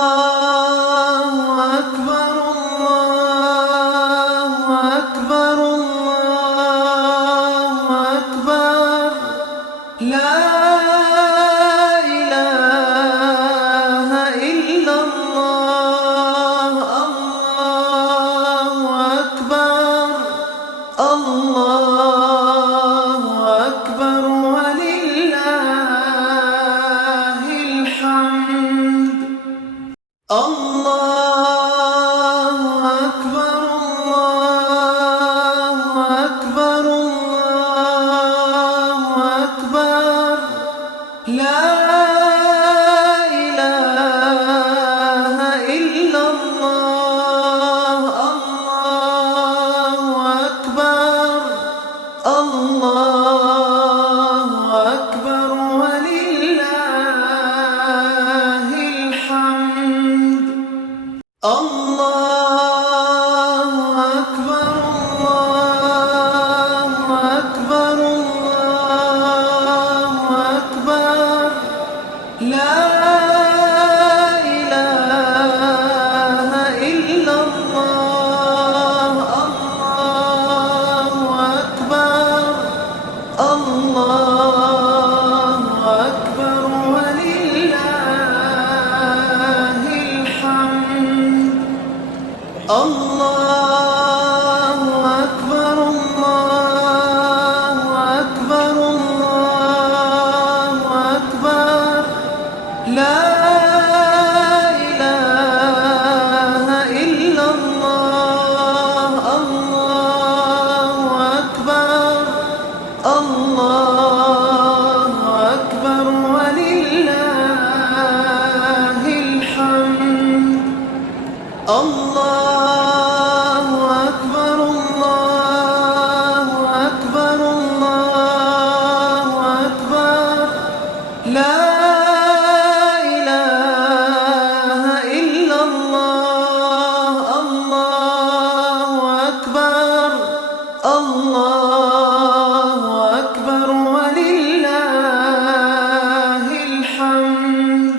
الله أكبر الله أكبر الله أكبر لا إله إلا الله الله أكبر الله أكبر ولله الحمد الله أكبر الله أكبر الله أكبر لا إله إلا الله الله أكبر الله أكبر ولله الحمد الله أكبر الله أكبر الله أكبر لا إله إلا الله الله أكبر الله أكبر ولله الحمد الله أكبر الله أكبر الله أكبر لا إله إلا الله الله أكبر الله أكبر ولله الحمد الله أكبر الله أكبر الله أكبر لا إله إلا الله الله أكبر الله أكبر ولله الحمد